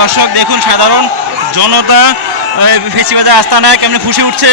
দর্শক দেখুন সাধারণ জনতা ফেসিবাজার আস্তানায় কেমন খুশি উঠছে।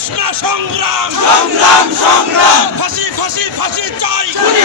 আপোষ না সংগ্রাম। সংগ্রাম সংগ্রাম। ফাঁসি ফাঁসি ফাঁসি চাই খুনি